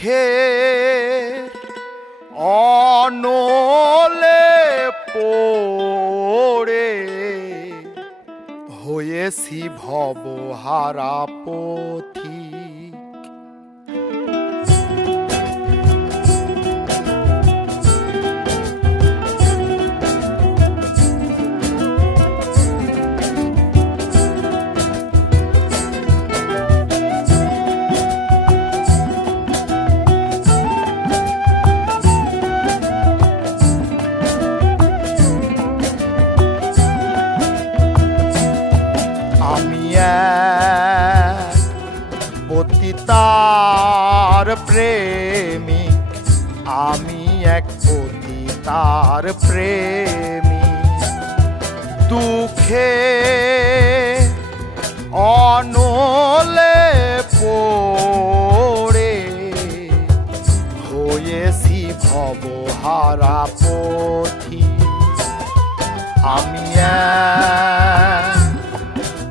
দুঃখের অনলে পড়ে হয়েছি ভবহারা পথিক। পতিতার প্রেমিক, আমি এক পতিতার প্রেমিক। দুঃখে অনলে পড়ে হয়েছি ভবহারা পথিক। আমি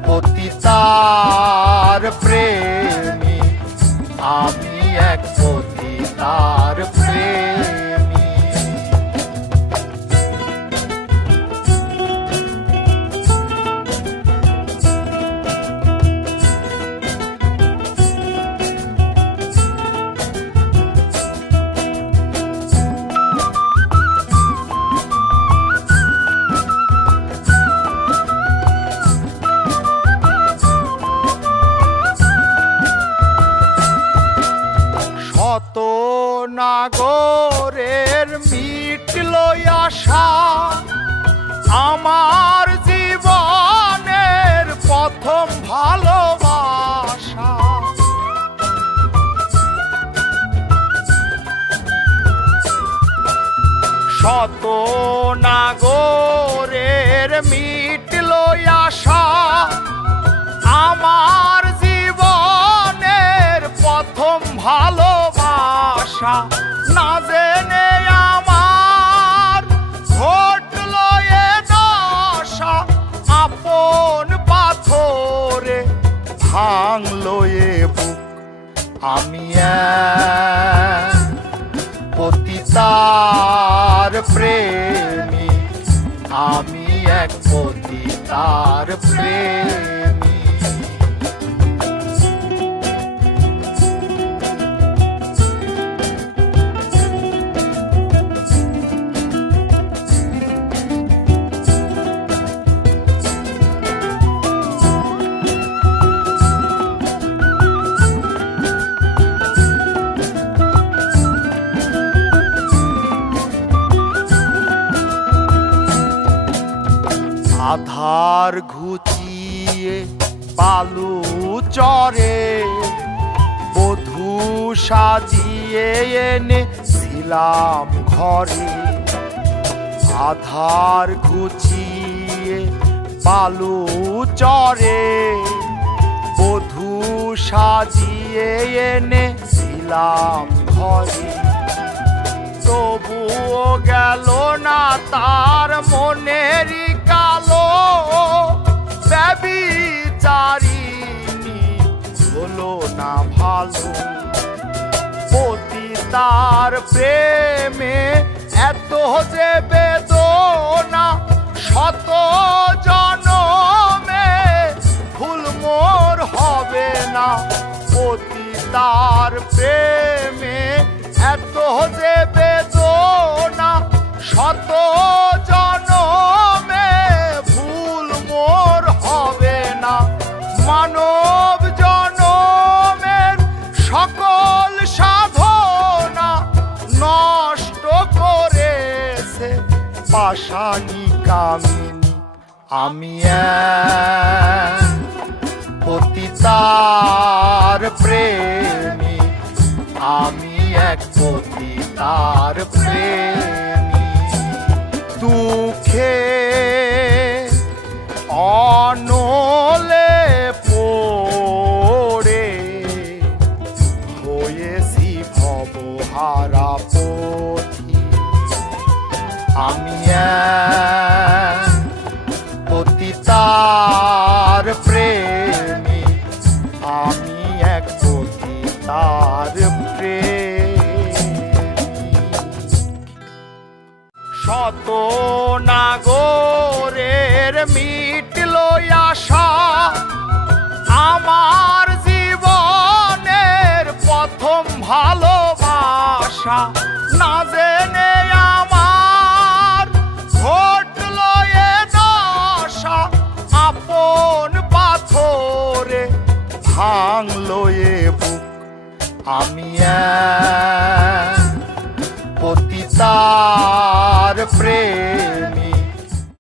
পতিতার প্রেমিক, আমি এক পতিতার প্রেমিক। শত নাগরের মিটল আশা, আমার জীবনের প্রথম ভালোবাসা। শত নাগরের মিটল আশা, আমার জীবনের প্রথম ভালোবাসা। না জেনে আমার ঘটল এ দশা, আপন পাথরে ভাঙলো এ বুক। আমি পতিতার প্রেমিক, আমি এক পতিতার প্রেমিক। আধার ঘুচিয়ে বালু চরে বধূ সাজিয়ে এনেছিলাম ঘরে। আধার ঘুচিয়ে বালু চরে বধূ সাজিয়ে এনেছিলাম ঘরে। তবুও গেল না তার মনেরই কালো, ব্যভিচারিণী হলো না ভালো। পতিতার প্রেমে এত যে বেদনা, শত জনমে ভুল মোর হবে না। পতিতার প্রেমে এত যে বেদনা, শত জনমে ভুল মোর হবে না। মানব জনমের সকল সাধনা নষ্ট করেছে পাষাণী কামিনী। আমি পতিতার প্রেমিক, আমি এক পতিতার প্রেমিক। দুঃখে অনলে পড়ে হয়েছি ভবহারা পথিক। আমি পতিতার প্রেমিক, আমি এক পতিতার প্রেমিক। কত নাগরের মিটল আশা, আমার জীবনের প্রথম ভালোবাসা না জেনে আমার ঘটল এ দশা, আপন পাথরে ভাঙলো এ বুক। আমি এক পতিতার প্রেম